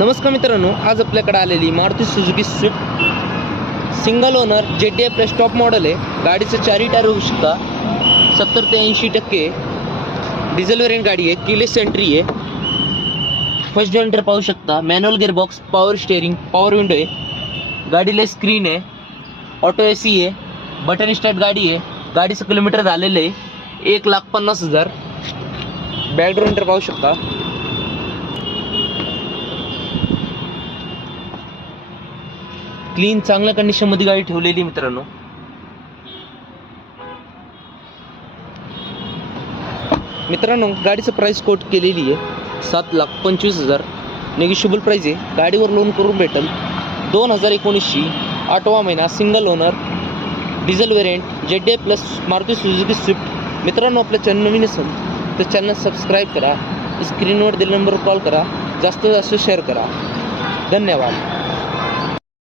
नमस्कार मित्रांनो, आज आपल्याकडे आलेली Maruti Suzuki Swift single owner ZDI plus top model आहे। गाडीचं चारही टायर होऊ शकता 70 ते 80% डिझेल वेरियंट गाडी आहे। कीलेस एंट्री आहे। फर्स्ट जॉइंटर पाहू शकता, manual gearbox, power steering, power window आहे। गाडीला स्क्रीन आहे, ऑटो AC आहे, बटन स्टार्ट गाडी आहे। गाडीचं किलोमीटर झालेलं आहे 1,50,000। बॅक डोर एंटर पाहू शकता। क्लीन चांगल्या कंडिशन मध्ये गाडी ठेवलेली मित्रांनो। गाडीचं प्राइस कोट केलेली आहे 7,25,000। निगोशिएबल प्राइस आहे। गाडीवर लोन करून भेटेल। 2019ची 8वा महिना, single owner, diesel variant, ZDI plus Maruti Suzuki Swift. मित्रांनो, आपल्या चॅनल नवीन असेल तर चॅनल सबस्क्राईब करा, स्क्रीनवर दिलेल्या नंबरवर कॉल करा, जास्तीत जास्त शेअर करा। धन्यवाद।